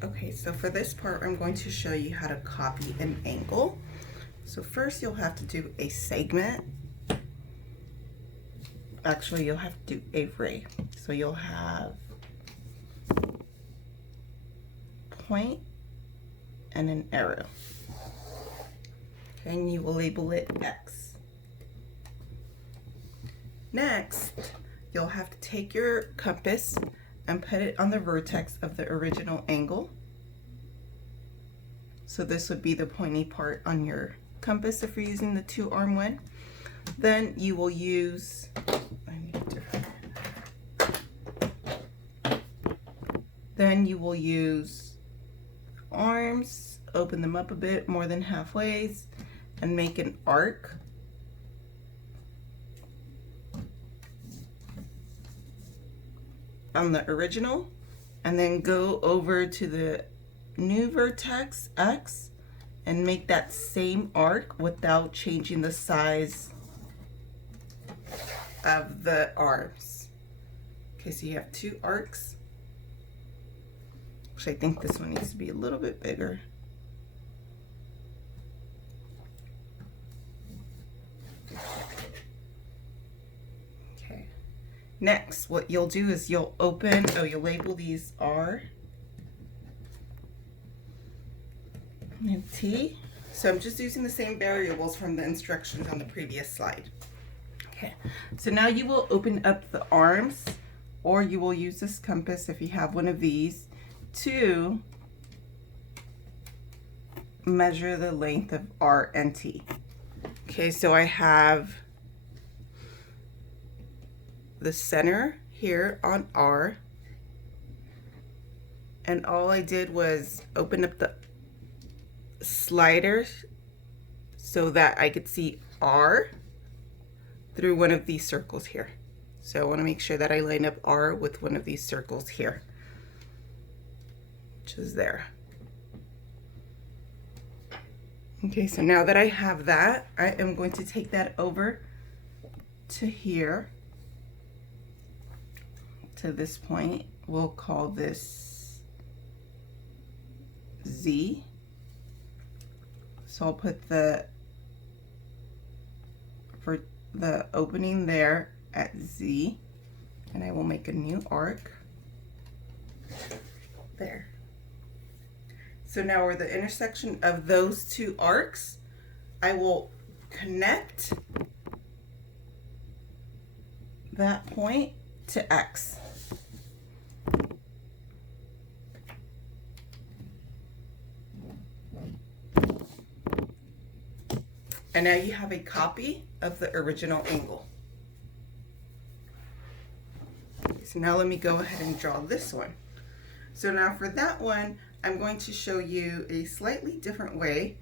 Okay, so for this part, I'm going to show you how to copy an angle. So first you'll have to do a segment. Actually, you'll have to do a ray. So you'll have point and an arrow. And you will label it X. Next, you'll have to take your compass and put it on the vertex of the original angle. So this would be the pointy part on your compass if you're using the 2-arm one. Then you will use, arms, open them up a bit more than halfway, and make an arc. On the original, and then go over to the new vertex X and make that same arc without changing the size of the arms. Okay, so you have 2 arcs, which I think this one needs to be a little bit bigger. Okay, next what you'll do is you'll label these R and T. So I'm just using the same variables from the instructions on the previous slide. Okay, so now you will open up the arms, or you will use this compass if you have one of these to measure the length of R and T. Okay, so I have the center here on R, and all I did was open up the slider so that I could see R through one of these circles here. So I want to make sure that I line up R with one of these circles here, which is there. Okay, so now that I have that, I am going to take that over to here, to this point. We'll call this Z. So I'll put the opening there at Z, and I will make a new arc there. So now where the intersection of those 2 arcs, I will connect that point to X. And now you have a copy of the original angle. So now let me go ahead and draw this one. So now for that one, I'm going to show you a slightly different way.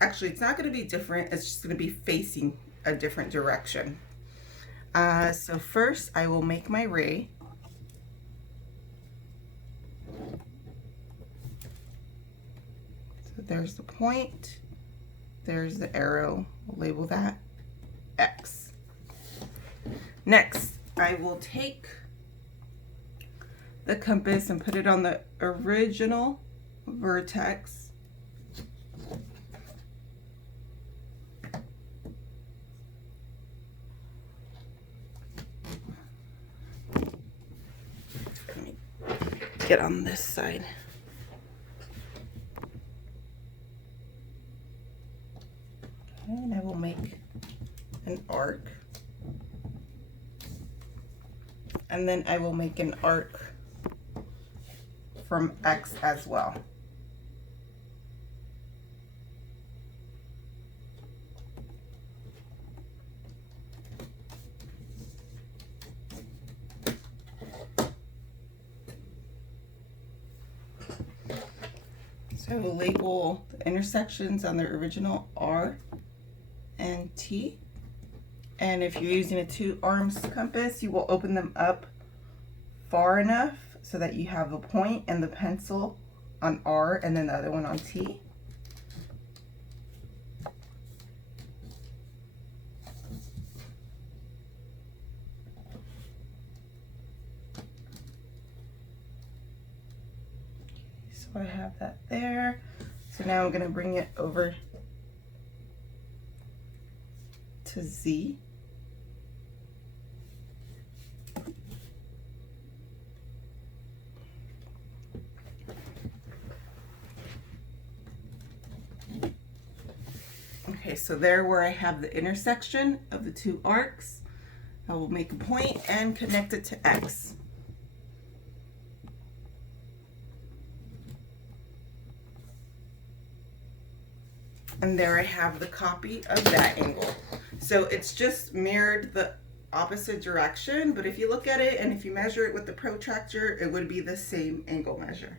Actually, it's not going to be different, it's just going to be facing a different direction. So first I will make my ray. So there's the point, there's the arrow, we'll label that X. Next, I will take the compass and put it on the original vertex. Let me get on this side. Okay, and I will make an arc. And then I will make an arc from X as well. So we'll label the intersections on the original R and T. And if you're using a 2-arms compass, you will open them up far enough so that you have the point and the pencil on R and then the other one on T. So I have that there. So now I'm going to bring it over to Z. Okay, so there where I have the intersection of the two arcs, I will make a point and connect it to X. And there I have the copy of that angle. So it's just mirrored the opposite direction, but if you look at it and if you measure it with the protractor, it would be the same angle measure.